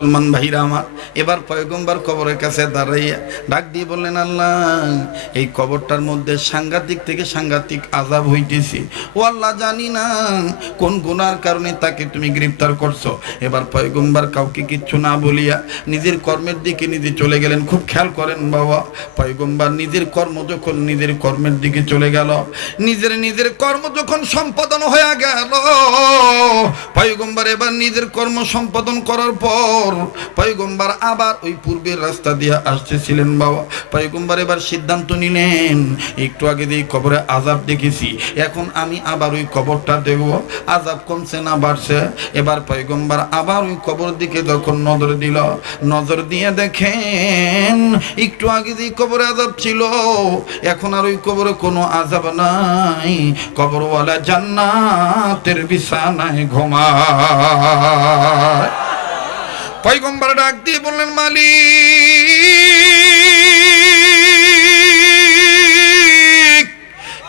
মুসলমান ভাইরা আমার, এবার পয়গম্বর কবরের কাছে দাঁড়াইয়া ডাক দিয়ে বললেন, আল্লাহ, এই কবরটার মধ্যে সাংঘাতিক থেকে সাংঘাতিক আজাব হইতেছে। ও আল্লাহ, জানি না কোন গুনার কারণে তাকে তুমি গ্রেফতার করছ। এবার পয়গম্বর কাউকে কিচ্ছু না বলিয়া নিজের কর্মের দিকে নিজে চলে গেলেন। খুব খেয়াল করেন বাবা, পয়গম্বর নিজের কর্ম যখন নিজের কর্মের দিকে চলে গেল, নিজের নিজের কর্ম যখন সম্পাদন হয়ে গেল, পয়গম্বর এবার নিজের কর্ম সম্পাদন করার পর পয়গম্বর আবার ওই পূর্বের রাস্তা দিয়ে আসতেছিলেন বাবা। পয়গম্বর এবার সিদ্ধান্ত নিলেন, একটু আগে দিয়ে কবরে আজাব দেখেছি, এখন আমি আবার ওই কবরটা দেব আজাব কমছে না বাড়ছে। এবার পয়গম্বর আবার ওই কবর দিকে যখন নজর দিল, নজর দিয়ে দেখেন, একটু আগে দিয়ে কবরে আজাব ছিল, এখন আর ওই কবরে কোনো আজাব নাই। কবরওয়ালা জান্নাতের বিছানায় ঘুমায়। পয়গম্বর ডাক দিয়ে বললেন, মালিক,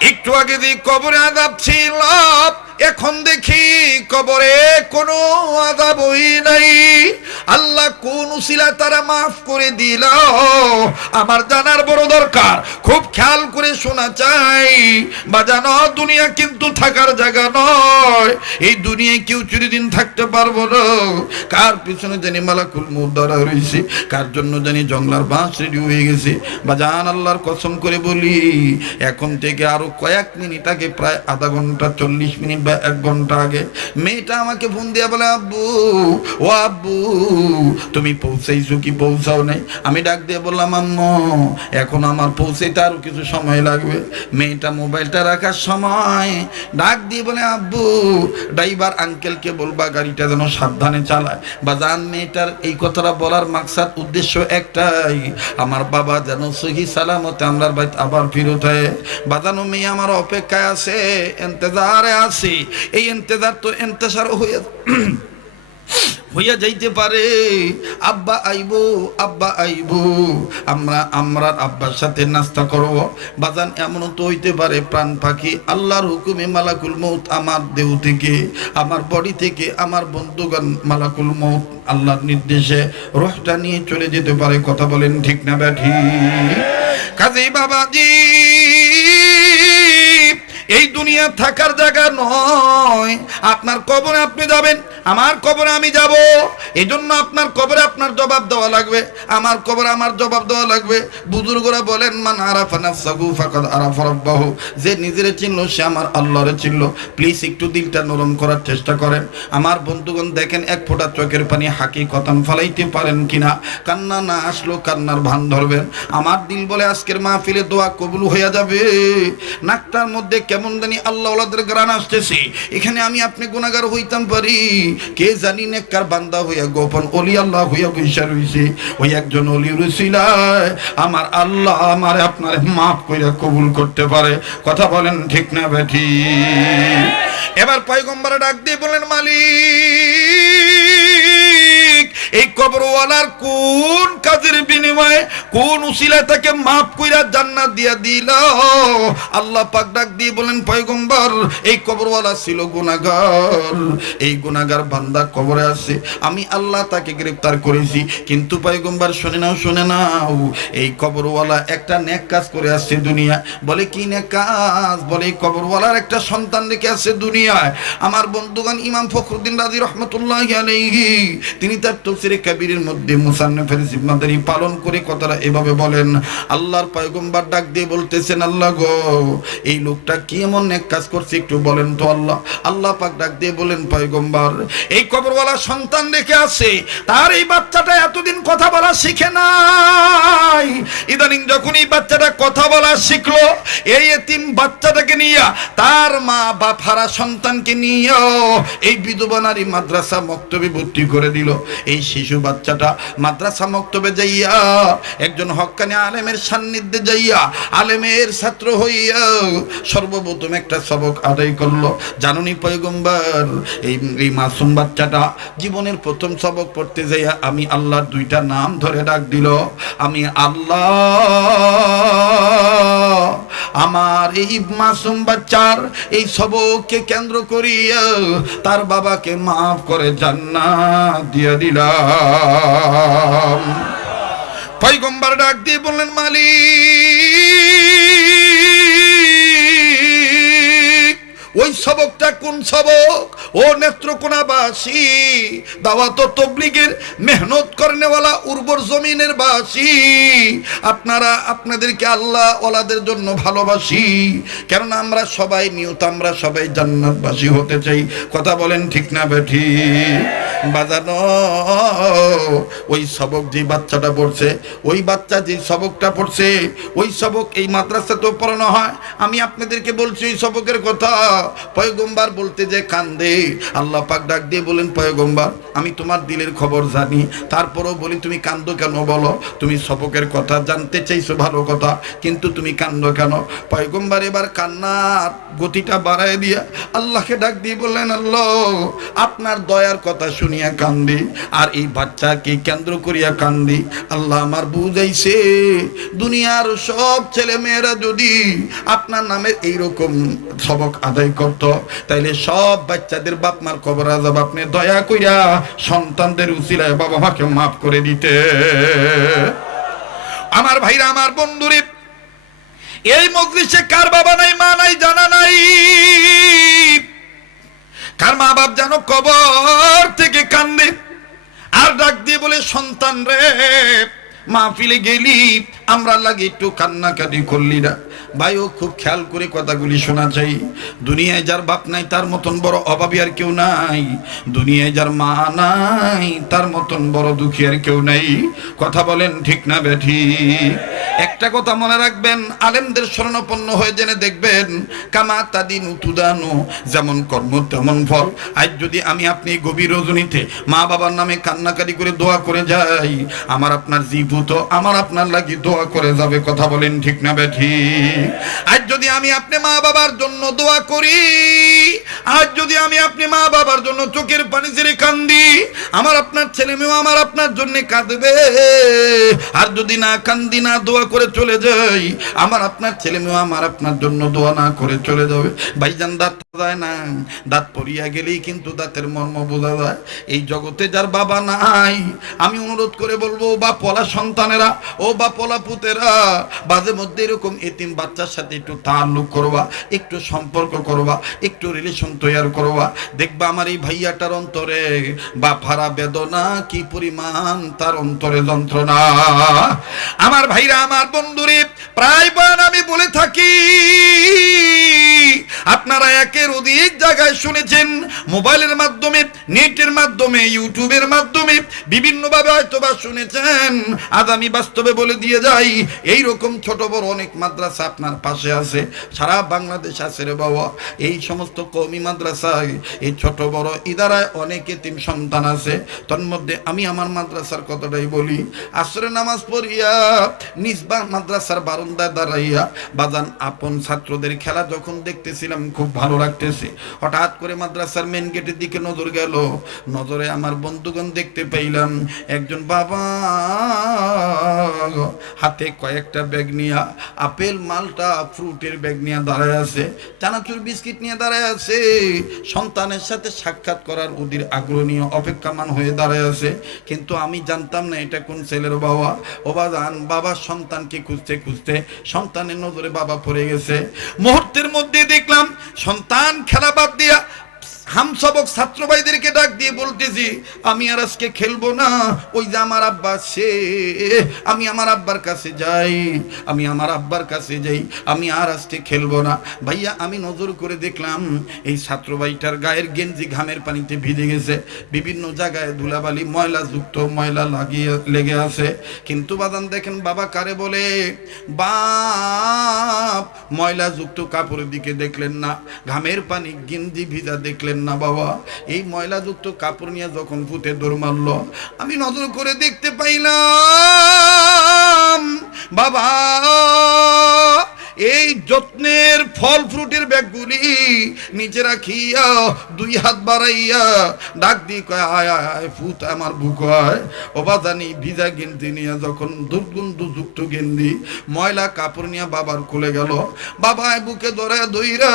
একটু আগে দিয়ে কবরে আদাব ছিল, এখন দেখি কবরে কোনো আদাবই নাই। আল্লাহ কোন উসিলা তারা মাফ করে দিল? আমার জানার বড় দরকার, খুব খেয়াল করে শোনা চাই। বা জানো দুনিয়া কিন্তু থাকার জায়গা নয়। এই দুনিয়ায় কেউ চিরদিন থাকতে পারব না। কার পিছনে জানি মালাকুল মুদ্দারা রয়েছে কার জন্য জানি জংলার বাঁশ রেডি হয়ে গেছে? বা জান আল্লাহর কসম করে বলি, এখন থেকে আরও কয়েক মিনিট আগে, প্রায় আধা ঘণ্টা, চল্লিশ মিনিট বা এক ঘণ্টা আগে, মেয়েটা আমাকে ফোন দিয়ে বলে, আব্বু, ও আব্বু তুমি পৌঁছাইছো কি পৌঁছাও নাই? আমি ডাক দিয়ে বললাম, আম্মু, এখন আমার পৌঁছাইতে আরও কিছু সময় লাগবে। মেয়েটা মোবাইলটা রাখার সময়। ডাক দিয়ে বলে, আব্বু, ড্রাইভার আঙ্কেলকে বলবা গাড়িটা যেন সাবধানে চালায়। বা জান মেয়েটার এই কথাটা বলার মাকসাদ উদ্দেশ্য একটাই, আমার বাবা যেন সহি সালামতে আমরা বাড়িতে আবার ফিরত হয় বাজানো মেয়ে আমার অপেক্ষায় আছে, এন্তেজারে আছি। এই এন্তেজার তো এন্তেসার হয়ে হইয়া যাইতে পারে। আব্বা আইবো আব্বা আইবো। আমরা আমরা আব্বার সাথে নাস্তা করব। বাজান এমনও তো হইতে পারে, প্রাণ পাখি। আল্লাহর হুকুমে মালাকুল মৌত আমার দেহ থেকে, আমার বডি থেকে, আমার বন্ধুগণ মালাকুল মৌত আল্লাহর নির্দেশে রোহটা নিয়ে চলে যেতে পারে। কথা বলেন ঠিক না ব্যাঠি কাজেই বাবাজি, এই দুনিয়া থাকার জায়গা নয়। আপনার কবরে আপনি যাবেন আমার কবরে আমি যাব। এই জন্য আপনার কবরে আপনার জবাব দেওয়া লাগবে। আমার কবরে আমার জবাব দেওয়া লাগবে। বুজুর্গরা বলেন, মান আরাফা নাফসাহু ফাকাদ আরাফা রাব্বাহু। যে নিজের চিহ্ন, সে আমার আল্লাহরে চিনল প্লিজ একটু দিলটা নরম করার চেষ্টা করেন। আমার বন্ধুগণ দেখেন, এক ফোঁটা চোখের পানি হাকি কতান ফালাইতে পারেন কিনা। কান্না না আসলো, কান্নার ভান ধরবেন। আমার দিল বলে, আজকের মাহফিলে দোয়া কবুল হইয়া যাবে। নাকটার মধ্যে কেমন জানি আল্লাহ ওলাদের গ্রান আসতেছে। এখানে আমি আপনি গুণাগার হইতাম পারি। কে জানি নেককার বান্দা হইয়া গোপন অলি আল্লাহ হইয়া বৈশা রইছে, ওই একজন অলি রসিলায় আমার আল্লাহ আমার আপনার মাফ কইরা কবুল করতে পারে। কথা বলেন ঠিক না বেঠি? এবার পয়গম্বরে ডাক দিয়ে বলেন, মালিক এই কবরওয়ালার কোন কাজের বিনিময়ে, কোন উসিলায় তাকে মাফ কইরা জান্নাত দিয়া দিল? আল্লাহ পাক ডাক দিয়ে বলেন, পয়গম্বর, এই কবরওয়ালা ছিল গুনাহগার। এই গুনাহগার বান্দা কবরে আছে। আমি আল্লাহ তাকে গ্রেফতার করেছি। কিন্তু পয়গম্বর, শুনে নাও শুনে নাও, এই কবরওয়ালা একটা নেক কাজ করে আসছে দুনিয়া বলে, কি নেক কাজ? বলে, এই কবরওয়ালার একটা সন্তান রেখে আসছে দুনিয়ায়। আমার বন্ধুগণ ইমাম ফখরুদ্দিন রাজি রহমতুল্লাহ আলাইহি, তিনি তার তফসিরে কাবিরের মধ্যে মুসান্নফের জিম্মাদারি পালন করে কথাটা এভাবে বলেন, আল্লাহর পয়গম্বর ডাক দিয়ে বলতেছেন, আল্লাহ গো, এই লোকটা কি এমন এক কাজ করছে একটু বলেন তো আল্লাহ আল্লাহ পাক ডাক দিয়ে বলেন, পয়গম্বর, এই কবরওয়ালা সন্তান রেখে আছে, তার এই বাচ্চাটা এতদিন কথা বলা শিখে নাই। ইদানিং যখন এই বাচ্চাটা কথা বলা শিখলো, এই এতিম বাচ্চাটাকে নিয়ে তার মা বাপ হারা সন্তানকে নিয়ে এই বিধবা নারী মাদ্রাসা মক্তবে ভর্তি করে দিল। এই শিশু বাচ্চাটা মাদ্রাসা মক্তবে যাইয়া একজন হকানি আলেমের সান্নিধ্যে যাইয়া আলেমের ছাত্র হইয়া সর্বপ্রথম একটা সবক আদায় করল। জাননি পয়গম্বর, এই এই মাসুম বাচ্চাটা জীবনের প্রথম সবক পড়তে যাইয়া আমি আল্লাহর দুইটা নাম ধরে ডাক দিল। আমি আল্লাহ আমার এই মাসুম বাচ্চার এই সবকে কেন্দ্র করিয়া তার বাবাকে মাফ করে জান্নাত দিয়ে দিলাম। পয়গম্বর ডাক দিয়ে বললেন, মালিক ওই সবকটা কোন সবক? ও নেত্রকোনাবাসী দাওয়াত তবলিগের মেহনত করনেওয়ালা উর্বর জমিনের বাসী। আপনারা আপনাদেরকে আল্লাহ ওলাদের জন্য ভালোবাসি। কেননা আমরা সবাই নিয়ত, আমরা সবাই জান্নাতবাসী হতে চাই। কথা বলেন ঠিক না বেঠি? বাজানো, ওই সবক যে বাচ্চাটা পড়ছে, ওই বাচ্চা যে সবকটা পড়ছে, ওই সবক এই মাদ্রাসাতেও পড়ানো হয়। আমি আপনাদেরকে বলছি, ওই সবকের কথা। পয়গম্বার বলতে যে কান্দে। আল্লাহ পাক ডাক দিয়ে বলেন, পয়গম্বার, আমি তোমার দিলের খবর জানি। তারপরও বলি, তুমি কান্দো কেন বলো? তুমি সবকের কথা জানতে চাইছো, ভালো কথা, কিন্তু তুমি কান্দো কেন? পয়গম্বার এবার কান্নার গতিটা বাড়ায় দিয়া আল্লাহকে ডাক দিয়ে বললেন, আল্লাহ, আপনার দয়ার কথা শুনিয়া কান্দি, আর এই বাচ্চাকে কেন্দ্র করিয়া কান্দি। আল্লাহ আমার বুঝাইছে, দুনিয়ার সব ছেলে মেয়েরা যদি আপনার নামের এইরকম সবক আদায় করত। তাইলে সব বাচ্চাদের বাপ মার কবর আজাব আপনি দয়া কইরা সন্তানদের উচিলায় বাবা মাকে মাফ করে দিতে। আমার ভাইরা, আমার বন্ধুরে, এই মজলিসে কার বাবা নাই, মা নাই, জানা নাই? কার মা বাপ যেন কবর থেকে কান্দে আর ডাক দিয়ে বলে, সন্তান রে, মাহফিলে গেলি, আমরা লাগে একটু কান্নাকাটি করলি না। ভাইও খুব খেয়াল করে কথাগুলি শোনা চাই দুনিয়ায় যার বাপ নাই, তার মতন বড় অভাবী আর কেউ নাই। দুনিয়ায় যার মা নাই, তার মতন বড় দুঃখী আর কেউ নাই। কথা বলেন ঠিক না বেঠি একটা কথা মনে রাখবেন, আলেমদের শরণাপন্ন হয়ে জেনে দেখবেন, কামা তাদিন উতুদানো, যেমন কর্ম তেমন ফল। আজ যদি আমি আপনি গভীর রজনীতে মা বাবার নামে কান্নাকারি করে দোয়া করে যাই, আমার আপনার জীবুত আমার আপনার লাগি দোয়া করে যাবে, কথা বলেন ঠিক না বেঠি আজ যদি আমি আপনি মা বাবার জন্য দোয়া করি, আজ যদি আমি আপনি মা বাবার জন্য চোখের পানি ছেড়ে কান্দি, আমার আপনার ছেলে মেয়েও আমার আপনার জন্য কাঁদবে। আর যদি না কান্দি, না দোয়া করে চলে যাই, আমার আপনার ছেলে মেয়েও আমার আপনার জন্য দোয়া না করে চলে যাবে। ভাইজান দাঁত যায় না, দাঁত পড়িয়া গেলেই কিন্তু দাঁতের মর্ম বোঝা যায়। এই জগতে যার বাবা নাই, আমি অনুরোধ করে বলব বা পলা সন্তানেরা, ও বা পলা পুতেরা বাজে মধ্যে এরকম এতিম বাচ্চার সাথে একটু তাল্লুক করবা, একটু সম্পর্ক করবা, একটু রিলেশন তৈরি করবা। দেখবা আমার এই ভাইয়াটার অন্তরে বা ফারা বেদনা, কি পরিমাণ তার অন্তরে যন্ত্রণা। আমার ভাইরা, আমার বন্ধুরে, প্রায় বয়ান আমি বলে থাকি, আপনারা একের অধিক জায়গায় শুনেছেন, মোবাইলের মাধ্যমে, নেটের মাধ্যমে, ইউটিউবের মাধ্যমে বিভিন্নভাবে হয়তো বা শুনেছেন। আজ আমি বাস্তবে বলে দিয়ে যাই এই রকম ছোট বড় অনেক মাদ্রাসা আপনার পাশে আছে। সারা বাংলাদেশ আছে রে বাবা। এই সমস্ত কমি মাদ্রাসায়, এই ছোট বড় ইদারায় অনেকে তিন সন্তান আছে। তন্মধ্যে আমি আমার মাদ্রাসার কথাটাই বলি। আসরে নামাজ পড়িয়া নিজবা মাদ্রাসার বারান্দায় দাঁড়াইয়া বাজান আপন ছাত্রদের খেলা যখন দেখতেছিলাম, খুব ভালো লাগতেছে। হঠাৎ করে মাদ্রাসার মেন গেটের দিকে নজর গেল। নজরে আমার বন্ধুগণ দেখতে পাইলাম, একজন বাবা হাতে কয়েকটা ব্যাগ নিয়া আপেল মালটা ফ্রুটের ব্যাগ নিয়ে দাঁড়ায় আছে, চানাচুর বিস্কিট নিয়ে দাঁড়ায় আছে। সন্তানের সাথে সাক্ষাৎ করার ওদের আগ্রহ নিয়ে অপেক্ষামান হয়ে দাঁড়ায় আছে। কিন্তু আমি জানতাম না এটা কোন ছেলের বাবা। ও বাজান বাবার সন্তানকে খুঁজতে খুঁজতে সন্তানের নজরে বাবা পড়ে গেছে। মুহূর্তের মধ্যে দেখলাম সন্তান খেলা বাদ দিয়া হামসবক ছাত্র ভাইদেরকে ডাক দিয়ে বলতেছি, আমি আর আজকে খেলব না। ওই যে আমার আব্বা সে আমি আমার আব্বার কাছে যাই, আমি আমার আব্বার কাছে যাই, আমি আর আজকে খেলব না। ভাইয়া, আমি নজর করে দেখলাম, এই ছাত্র ভাইটার গায়ের গেঞ্জি ঘামের পানিতে ভিজে গেছে। বিভিন্ন জায়গায় ধুলাবালি, ময়লা যুক্ত, ময়লা লাগিয়ে, লেগে আছে। কিন্তু বাদান দেখেন বাবা কারে বলে, বাপ, ময়লা যুক্ত কাপড়ের দিকে দেখলেন না, ঘামের পানি গেঞ্জি ভিজা দেখলেন না বাবা। এই ময়লাযুক্ত কাপড় নিয়ে যখন ভূতে দৌড় মারল, আমি নজর করে দেখতে পাইলাম, বাবা! এই যত্নের ফল ফ্রুটের ব্যাগগুলি নিচে রাখিয়া দুই হাত বাড়াইয়া ডাক দিয়ে কয়, আয় আয় ফুত আমার বুক হয় ও বাজানি, ভিজা গেন্দি নিয়ে যখন দুর্গন্ধ যুক্ত গেন্দি ময়লা কাপড় নিয়ে বাবার কোলে গেল। বাবায় বুকে ধরে দইরা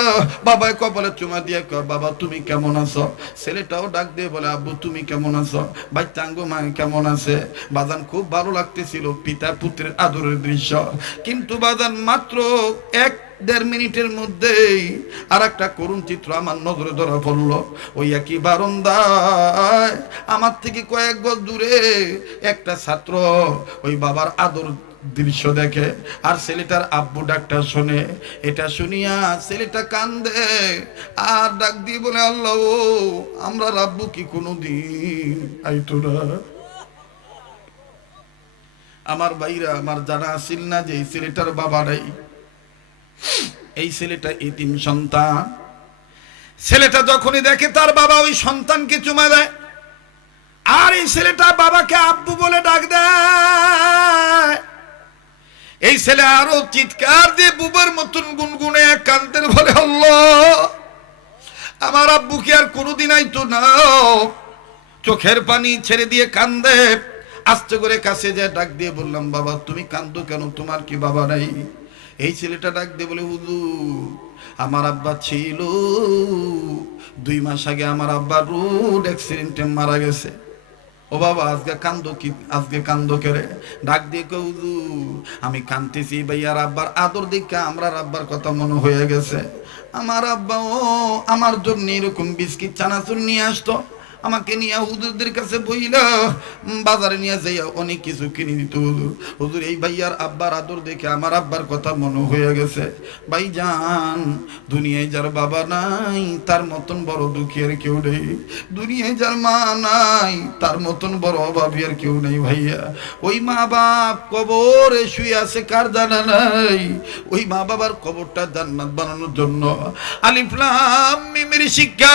বাবায় কপালে চুমা দিয়ে কয়, বাবা, তুমি কেমন আছো? ছেলেটাও ডাক দিয়ে বলে, আব্বু, তুমি কেমন আছো? বাচ্চাঙ্গ মা কেমন আছে? বাজান খুব ভালো লাগতেছিল পিতা পুত্রের আদরের দৃশ্য। কিন্তু বাজান মাত্র এক দেড় মিনিটের মধ্যেই আর একটা করুণ চিত্র আমার নজরে ধরা পড়ল। ওই একই বারন্দায় আমার থেকে কয়েক গজ দূরে একটা ছাত্র ওই বাবার আদর দৃশ্য দেখে আর ছেলেটার আব্বু ডাকটা শোনে। এটা শুনিয়া ছেলেটা কান্দে আর ডাক দিয়ে বলে, আল্লাহ আমরা রাব্বু কি কোনো দিন আইতো না? আমার ভাইরা, আমার জানা আসিল না যে ছেলেটার বাবা নাই। এই ছেলেটা এতিম সন্তান। ছেলেটা যখনই দেখে, তার বাবা ওই সন্তানকে চুমা দেয়। আর এই ছেলেটা বাবাকে আব্বু বলে ডাক দেয়। এই ছেলে আরও চিৎকার দিয়ে বুবার মতন গুনগুনে এক কান্তের বলে, আল্লাহ, আমার আব্বু কি আর কোনোদিন আইতো না। চোখের পানি ছেড়ে দিয়ে কান্দে। আস্তে করে কাছে যায়, ডাক দিয়ে বললাম, বাবা, তুমি কান্দো কেন? তোমার কি বাবা নাই? এই ছেলেটা ডাক দিয়ে বলে, হুজুর, আমার আব্বা ছিল। দুই মাস আগে আমার আব্বা রোড অ্যাক্সিডেন্টে মারা গেছে। ও বাবা, আজকে কান্দো কি, আজকে কান্দো কেরে? ডাক দিয়ে কৌদু আমি কান্দতেছি ভাইয়ার আব্বার আদর দিকে আমরা আব্বার কথা মনে হয়ে গেছে। আমার আব্বা ও আমার জন্য এরকম বিস্কিট চানাচুর নিয়ে আসতো। আমাকে নিয়ে হুজুরদের কাছে বইলা বাজারে নিয়ে যাইয়া অনেক কিছু কিনে দিত হুজুর। হুজুর, এই ভাইয়ার আব্বার আদর দেখে আমার আব্বার কথা মনে হয়ে গেছে। ভাই যান দুনিয়ায় যার বাবা নাই, তার মতন বড় দুঃখী আর কেউ নেই। দুনিয়ায় যার মা নাই, তার মতন বড় অভাবী আর কেউ নেই ভাইয়া। ওই মা বাপ কবরে শুয়ে আছে, কার জানা নাই? ওই মা বাবার কবরটা জান্নাত বানানোর জন্য। আলিফলাম মিমের শিক্ষা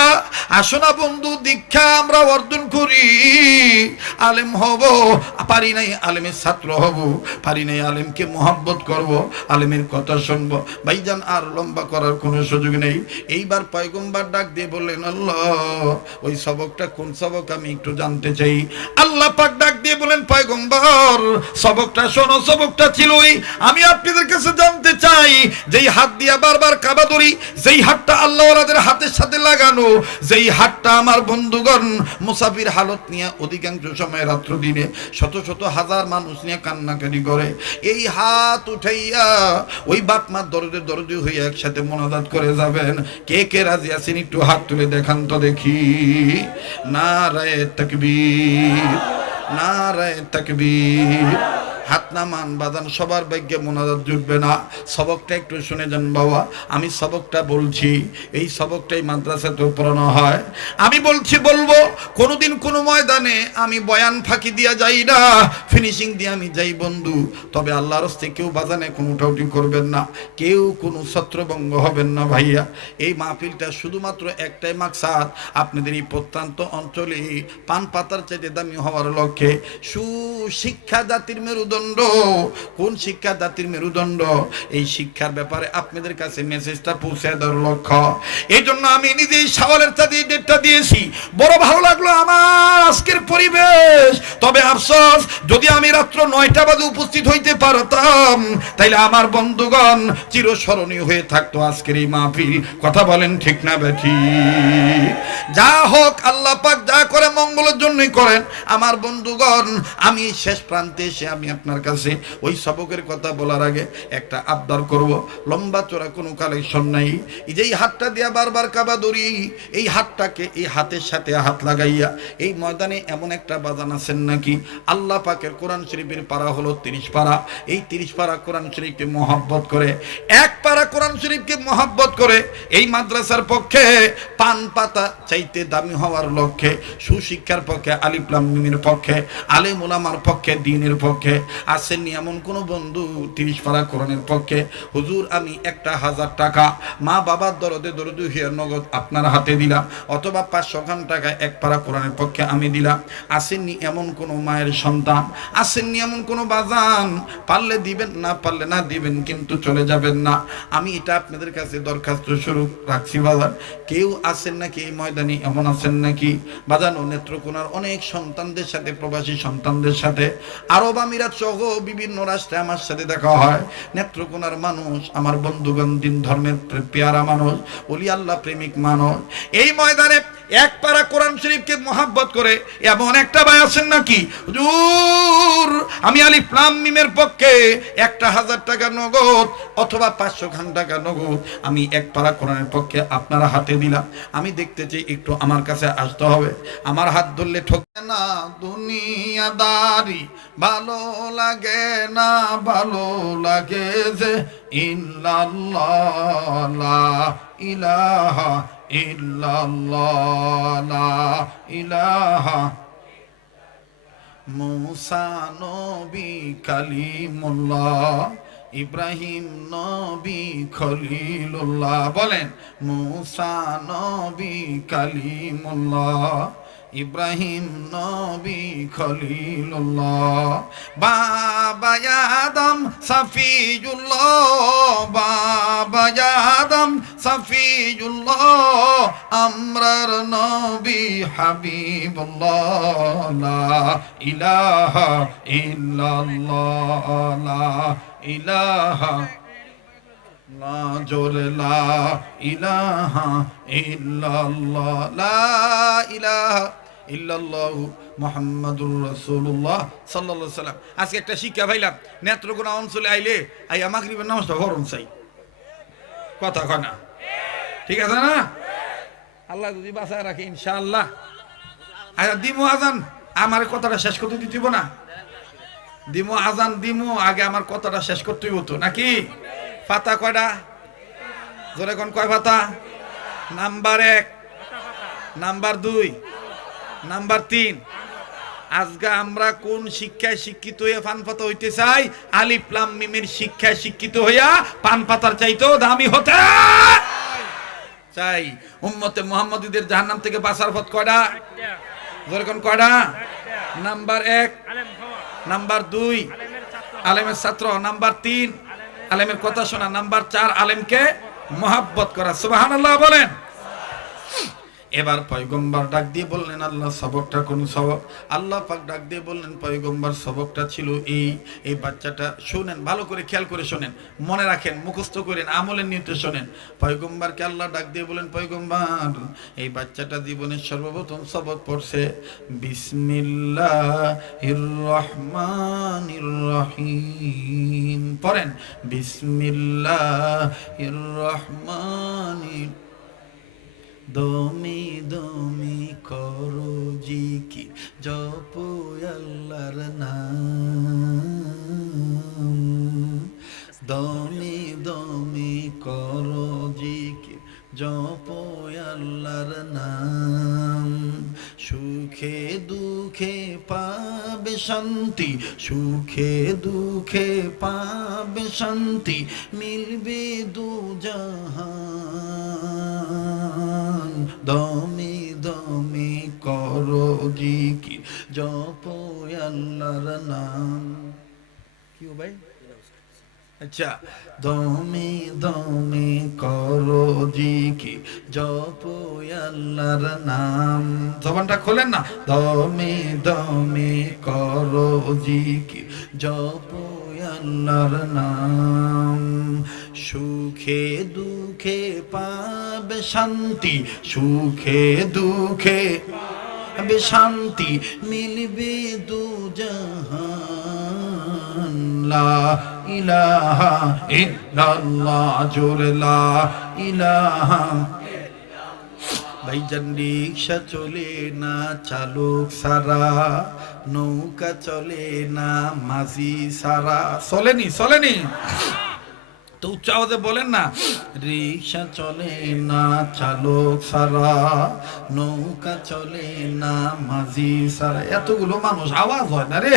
আসনা বন্ধু, দীক্ষা। আমরা অর্জন করি। আলেম হব, পারি নাই আলেমের ছাত্র হব, পারি নাই আলেমকে মোহাব্বত করব, আলেমের কথা শুনব। ভাইজান, আর লম্বা করার কোনো সুযোগ নেই। এইবার পয়গম্বার ডাক দিয়ে বললেন, আল্লাহ, ওই সবকটা কোন সবক আমি একটু জানতে চাই। আল্লাহ পাক ডাক দিয়ে বলেন পয়গম্বর, সবকটা শোনো, সবকটা ছিল ওই। আমি আপনাদের কাছে জানতে চাই, যেই হাত দিয়া বারবার কাবা ধরি, যেই হাতটা আল্লাহ হাতের সাথে লাগানো, যেই হাতটা আমার বন্ধুগণ মুসাফির হালত নিয়ে অধিকাংশ সময় রাত্র দিনে শত শত হাজার মানুষ নিয়ে কান্নাকারি করে। এই হাত উঠাইয়া ওই বাপ মার দরদে দরদি হয়ে একসাথে মনাদাত করে যাবেন। কে কে রাজি আছেন একটু হাত তুলে দেখান তো দেখি। না রায় তকবীর না রায় তকবীর হাত নামান বাদান সবার ভাগ্যে মোনাজাত জুটবে না। সবকটা একটু শুনে যান বাবা, আমি সবকটা বলছি, এই সবকটাই মাদ্রাসাতেও পড়ানো হয়। আমি বলছি, বলব, কোনোদিন কোনো ময়দানে আমি বয়ান ফাঁকি দিয়া যাই না ফিনিশিং দিয়ে আমি যাই বন্ধু। তবে আল্লাহর হস্তে কেউ বাজানে কোনো উঠাউটি করবেন না, কেউ কোনো ছত্রভঙ্গ হবেন না ভাইয়া। এই মাহফিলটা শুধুমাত্র একটাই মাকসাদ, আপনাদের এই প্রত্যন্ত অঞ্চলে পান পাতার চাইতে দামি হওয়ার লক্ষ্যে। সুশিক্ষা জাতির মেরুদণ্ড কোন শিক্ষা জাতির মেরুদণ্ড? এই শিক্ষার ব্যাপারে আপনাদের কাছে মেসেজটা পৌঁছে দেওয়ার লক্ষ্য। এই জন্য আমি নিজেই সওয়ালের চাঁদি ডেটটা দিয়েছি। বড় ভালো লাগল আমার আজকের পরিবেশ। তবে আফসোস, যদি আমি রাত্র নয়টা বাজে উপস্থিত হইতে পারতাম, তাইলে আমার বন্ধুগণ চিরস্মরণীয় হয়ে থাকতো আজকের এই মাহফিল। কথা বলেন ঠিক না বেঠি যা হোক, আল্লাহ পাক যা করে মঙ্গলের জন্যই করেন। আমার বন্ধুগণ, আমি শেষ প্রান্তে এসে আমি আপনার কাছে ওই সবকের কথা বলার আগে একটা আবদার করব। লম্বা চোরা কোনো কালেকশন নাই। এই যে এই হাতটা দিয়া বারবার কাবা দড়ি, এই হাতটাকে এই হাতের সাথে হাত লাগাইয়া এই ময়দানে এমন একটা বাজান আছেন নাকি? আল্লাহ পাকের কোরআন শরীফের পারা হলো তিরিশ পারা। এই তিরিশ পারা কোরআন শরীফকে মহাব্বত করে, এক পারা কোরআন শরীফকে মহাব্বত করে এই মাদ্রাসার পক্ষে পান পাতা চাইতে দামি হওয়ার লক্ষ্যে, সুশিক্ষার পক্ষে, আলিফলাম মিমের পক্ষে, আলেম ওলামার পক্ষে, দিনের পক্ষে আসেননি এমন কোন বন্ধু তিরিশ পারা কোরআনের পক্ষে। হুজুর, আমি একটা হাজার টাকা মা বাবার দরদে দরদু হিয়ার নগদ আপনার হাতে দিলাম, অথবা পাঁচশো খান টাকা এক পারা কোরআনের পক্ষে আমি দিলাম। আসেননি এমন কোনো মায়ের সন্তান, আসেননি এমন কোনো বাজান। পারলে দিবেন না, পারলে না দিবেন, কিন্তু চলে যাবেন না। আমি এটা আপনাদের কাছে দরখাস্ত স্বরূপ রাখছি বাজার কেউ আছেন নাকি এই ময়দানে? এমন আছেন নাকি? বাজান নেত্রকোনার অনেক সন্তানদের সাথে, প্রবাসী সন্তানদের সাথে। আরব আমিরাত সহ বিভিন্ন রাস্তায় আমার সাথে দেখা হয়। নেত্রকোনার মানুষ, আমার বন্ধুগণ দিন ধর্মের পেয়ারা মানুষ, অলি আল্লাহ প্রেমিক মানুষ। এই ময়দানে এক পারা কোরআন শরীফকে মহাব্বত করে, এমন একটা ভাই আছেন নাকি? হুজুর, আমি আলিফ লাম মিমের পক্ষে একটা হাজার টাকা নগদ অথবা পাঁচশো খান টাকা নগদ আমি এক পারা কোরআনের পক্ষে আপনারা হাতে দিলাম। আমি দেখতে চাই একটু আমার কাছে আসতে হবে। আমার হাত ধরলে ঠকে না, দুনিয়াদারি ভালো লাগে না, ভালো লাগে যে ইল্লাল্লাহ ইলাহা লা ইব্রাহিম নবী খলিলুল্লাহ। বলেন মুসা নবী কালিমুল্লাহ। ইব্রাহিম নবী খলিলুল্লাহ। বাবা আদম সফিউল্লাহ বাবা আদম সফিউল্লাহ আমরার নবী হাবিবুল্লাহ, লা ইলাহা ইল্লাল্লাহ, লা ইলাহা লা জোরে, লা ইলাহা ইল্লাল্লাহ, লা ইলাহা সাল্লাম আজকে শিক্ষা অঞ্চলে চাই। কথা কয় না? ঠিক আছে না? আল্লাহ যদি ইনশাআল্লাহ। আচ্ছা আজান, আমার কথাটা শেষ করতে দিতিব না? দিমু আজান, দিমু, আগে আমার কথাটা শেষ করতেই হতো নাকি? পাতা কয়টা? জোরে কোন কয় পাতা নাম্বার এক, নাম্বার দুই। নাম্বার তিন, আজকে আমরা কোন শিক্ষায় শিক্ষিত হইয়া পান পাতা হইতে চাই? আলিফ লাম শিক্ষায় শিক্ষিত হইয়া পান পাতার চাইতেও দামি হতে চাই। উম্মতে মোহাম্মদীদের জাহান্নাম থেকে বাঁচার পথ কয়টা? যেরকম কয়টা? নাম্বার এক, নাম্বার দুই, আলেমের ছাত্র, নাম্বার তিন, আলেমের কথা শোনা, নাম্বার চার, আলেমকে মহাব্বত করা। আল্লাহ বলেন। এবার পয়গম্বর ডাক দিয়ে বললেন, আল্লাহ, সবকটা কোন সবক? আল্লাহ পাক ডাক দিয়ে বললেন, পয়গম্বর, সবকটা ছিল এই এই বাচ্চাটা। শুনেন, ভালো করে খেয়াল করে শোনেন, মনে রাখেন, মুখস্থ করেন, আমলের নিতে শোনেন। পয়গম্বরকে আল্লাহ ডাক দিয়ে বলেন পয়গম্বর, এই বাচ্চাটা জীবনের সর্বপ্রথম সবক পড়ছে। বিসমিল্লাহির রহমানির রহিম। পড়েন, বিসমিল্লাহির রহমানির দমে দমে করো জিকির, জপ আল্লাহর নাম। দমে দমে করো জিকির, জপ আল্লাহর নাম। সুখে দুঃখে পাবে শান্তি, সুখে দুঃখে পাবে শান্তি, মিলবে দু জাহান। দমে দমে করো জিকির জপ আল্লাহর নাম। কি ভাই? আচ্ছা দমে দমে করো জিকি জপ আল্লাহর নাম। জবানটা খোলেন না? দমে দমে করো জিকি জপ আল্লাহর নাম। সুখে দুঃখে পাবে শান্তি, সুখে দুঃখে পাবে শান্তি, মিলবে দু জাহান। লা ইলাহা ইল্লাল্লাহ ইলাহা ভাইজান চলে না, চালক সারা, নৌকা চলে না, মাঝি সারা। চলেনি চলেনি তো উচ্চ আওয়াজে বলেন না। রিক্সা চলে না, চালক সারা নৌকা চলে না, মাঝি সারা এতগুলো মানুষ, আওয়াজ হয় না রে।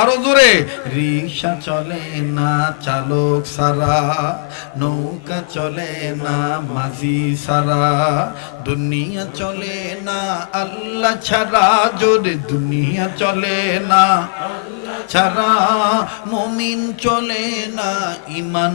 আরও জোরে। রিক্সা চলে না, চালক সারা নৌকা চলে না, মাঝি সারা দুনিয়া চলে না, আল্লাহ ছাড়া। জোরে, দুনিয়া চলে না ছাড়া। মমিন চলে না ইমান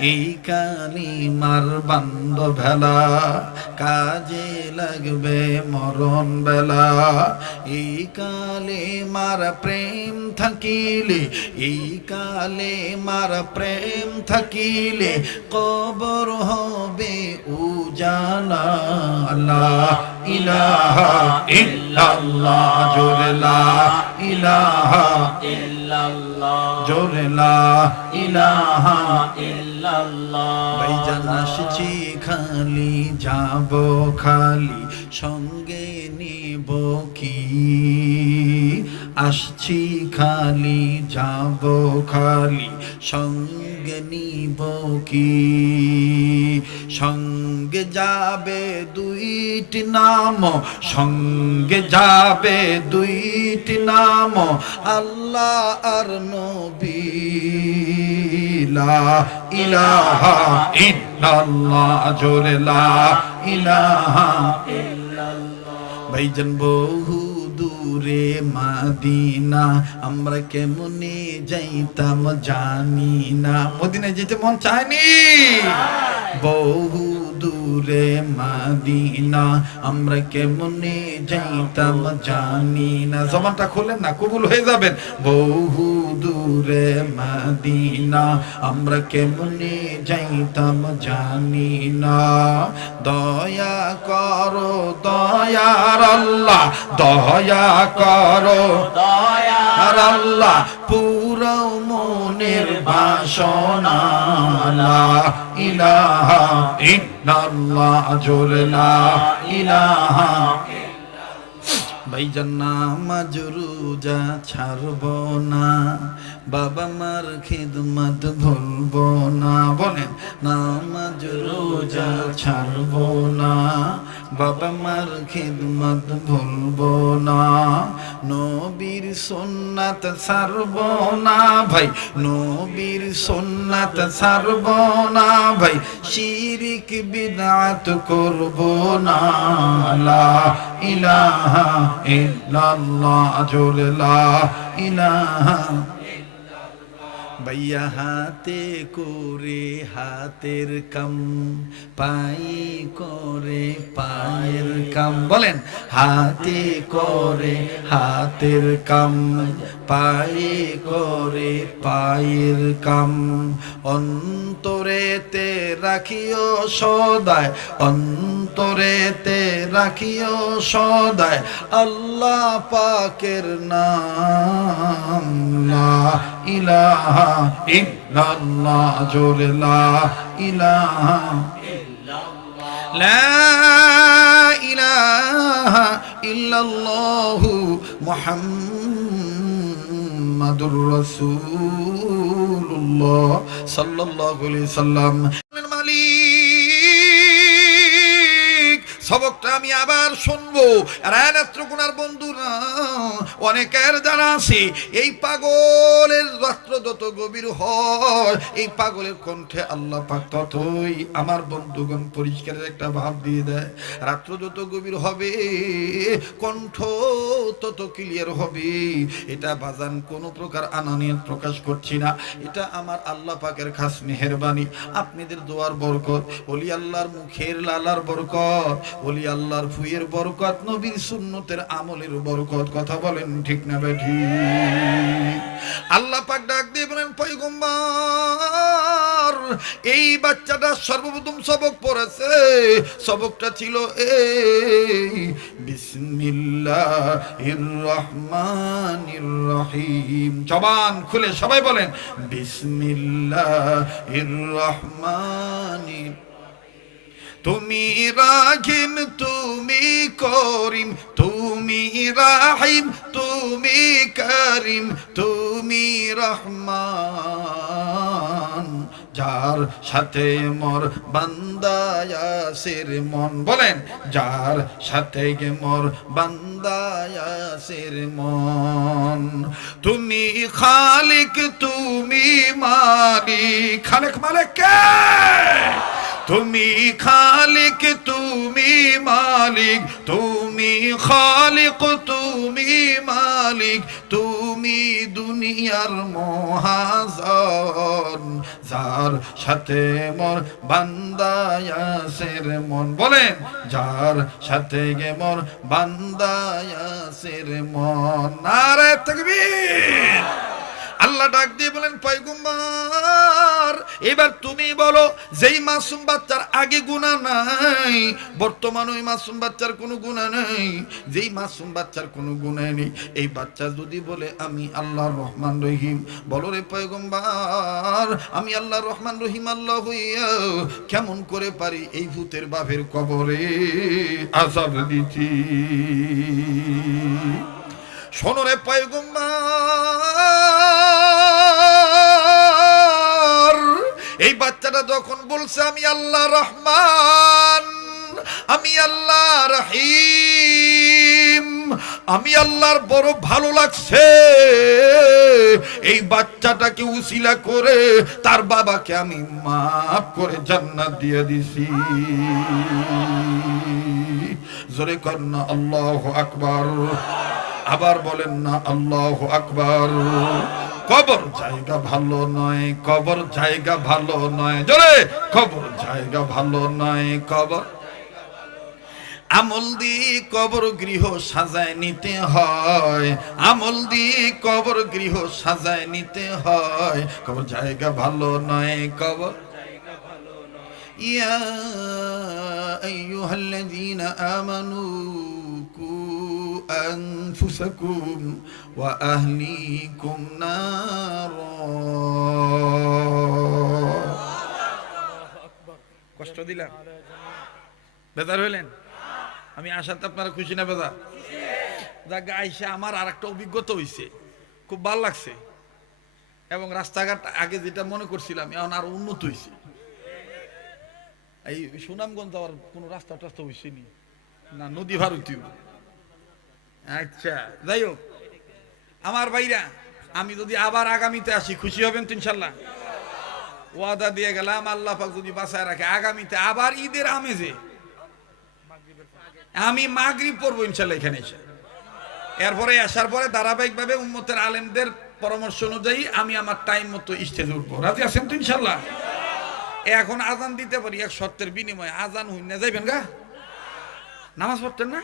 এই কালিমার বান্দ ভেলা, কাজে লাগবে মরণ বেলা। এই কালে মার প্রেম থাকিলে, এই কালে মার প্রেম থাকিলে কবর হবে উজালা। লা ইলাহা ইল্লাল্লাহ, জোরে লা ইলাহা জোরে লা ইলাহা ভাইজান, আসছি খালি, যাব খালি, সঙ্গে নিব কি? আসছি খালি, যাব খালি, সঙ্গে নিব কি? সঙ্গে যাবে দুইটি নাম, সঙ্গে যাবে দুইটি নাম, আল্লাহ আর নবী। লা ইলাহা ইল্লাল্লাহ জোরে লা ইলাহা ভাইজান বহু দূরে মাদিনা আমরা কেমনে যাইতাম জানি না। মদিনায় যেতে মন চায়নি? বহু দূরে মাদিনা, আমরা কেমনে যাইতাম জানি না। জবানটা খোলেন না, কবুল হয়ে যাবেন। বহু দূরে মাদিনা, আমরা কেমনে যাইতাম জানি না। দয়া করো দয়ার আল্লাহ, দয়া করো আর আল্লাহ বাসনা লা ইলাহা ইল্লাল্লাহ জোরে লা ইলাহা ভাইজান নামাজ রোজা ছাড়ব না। বাবা মার খিদমত ভুলব না, বলেন, নামাজ রোজা ছাড়ব না। বাবা মার খিদমত ভুলব না, নবীর সোননাথ ছাড়ব না ভাই, নবীর সোননাথ ছাড়ব না ভাই, শিরিক বিদাত করব না। ইলাহা ইল্লাল্লাহ, জোরে ইলাহা ভাইয়া হাতে করে হাতের কাম পাই করে পায়ের কাম। বলেন, হাতে করে হাতের কাম, পায়ে করে পায়ের কাম। অন্তরেতে রাখিও সদায়, অন্তরেতে রাখিও সদায়, আল্লাহ পাকের নাম ইলাহা ইল্লাল্লাহ জোরে লা ইলাহা لا إله إلا الله محمد رسول الله صلى الله عليه وسلم সবকটা আমি আবার শুনব। রায়নাত্রকুনার বন্ধুরা অনেকের জানা আছে, এই পাগলের রাত্র যত গভীর হয়, এই পাগলের কণ্ঠে আল্লাহ পাক ততই আমার বন্ধুগণ পরিষ্কারের একটা ভাব দিয়ে দেয়। রাত্র যত গভীর হবে, কণ্ঠ তত ক্লিয়ার হবে। এটা বাজান কোনো প্রকার আনানিয়ত প্রকাশ করছি না। এটা আমার আল্লাহ পাকের খাস মেহরবানি। আপনাদের দোয়ার বরকত ওলি আল্লাহর মুখের লালার বরকত ওলি আল্লাহর ফুয়ের বরকত, নবীর সুন্নতের আমলের বরকত, কথা বলেন ঠিক না বেঠি আল্লাহ পাক ডাক দিয়ে বলেন, পয়গম্বর, এই বাচ্চাটা সর্বপ্রথম সবক পড়েছে। সবকটা ছিল এই, বিসমিল্লাহির রহমানির রহিম। জবান খুলে সবাই বলেন, বিসমিল্লাহির রহমানির তুমি রাহিম তুমি করিম, তুমি রাহিম, তুমি করিম, তুমি রহমান। যার সাথে মোর বান্দায়াসের মন, বলেন, যার সাথে গে মোর বান্দায়াসের মন। তুমি খালিক, তুমি মালিক। খালেক মালিক কে? তুমি খালিক, তুমি মালিক, তুমি খালিক, তুমি মালিক, তুমি দুনিয়ার মহাজন, যার সাথে মোর বান্দায়াসের মন। বলেন, যার সাথে গে মোর বান্দায়াসের মন। নারে তাকবীর। আল্লাহ ডাক দিয়ে বলেন, পয়গুম্বার, এবার তুমি বলো, যেই মাসুম বাচ্চার আগে গুণা নাই, বর্তমান ওই মাসুম বাচ্চার কোনো গুণা নেই, যেই মাসুম বাচ্চার কোনো গুণা নেই, এই বাচ্চা যদি বলে, আমি আল্লাহ রহমান রহিম, বলো রে পয়গম্বার, আমি আল্লাহ রহমান রহিম, আল্লাহ হইয়া কেমন করে পারি এই ভূতের বাপের কবরে আজাব দিতি? শোনরে পয়গম্বর এই বাচ্চাটা যখন বলছে, আমি আল্লাহ রহমান, আমি আল্লাহ রহিম, আমি আল্লাহর বড় ভালো লাগছে। এই বাচ্চাটাকে উসিলা করে তার বাবাকে আমি মাফ করে জান্নাত দিয়ে দিছি। জোরে কর না, আল্লাহ আকবার। আবার বলেন না, আল্লাহ আকবার। কবর জায়গা ভালো নয়, কবর জায়গা ভালো নয়। জোরে, কবর জায়গা ভালো নয়, কবর। আমল দিয়ে কবর গৃহ সাজায় নিতে হয়। আমল দিয়ে কবর গৃহ সাজায় নিতে হয়। কবর জায়গা ভালো নয়, কবর। يا أيها الذين آمنوا قوا أنفسكم وأهليكم نارا কষ্ট দিলাম বেদার হইলেন আমি আসাতে আপনারা খুশি না বেদা যাক আইসা আমার আর একটা অভিজ্ঞতা হইছে খুব ভালো লাগছে এবং রাস্তাঘাট আগে যেটা মনে করছিলাম এখন আর উন্নত হয়েছে এই সুনামগঞ্জ যাওয়ার কোনো রাস্তা টাস্তা হয়েছে নি? নদী ভারতীয় আচ্ছা যাই হোক। আমার ভাইরা, আমি যদি আবার আগামীতে আসি, খুশি হবেন তো ইনশাল্লাহ। ওয়াদা দিয়ে গেলাম, আল্লাহ পাক যদি বাসায় রাখে। আগামীতে আবার ঈদের আমেজে আমি মাগরিব পড়ব ইনশাল্লাহ এখানে এসে। এরপরে আসার পরে ধারাবাহিকভাবে উম্মতের আলেমদের পরামর্শ অনুযায়ী আমি আমার টাইম মতো স্টেজে উঠবো। রাজি আছেন তো ইনশাল্লাহ? এখন আজান দিতে পারি এক শর্তের বিনিময়ে। আজান হইনা যাইবেন গা? নামাজ পড়তেন না?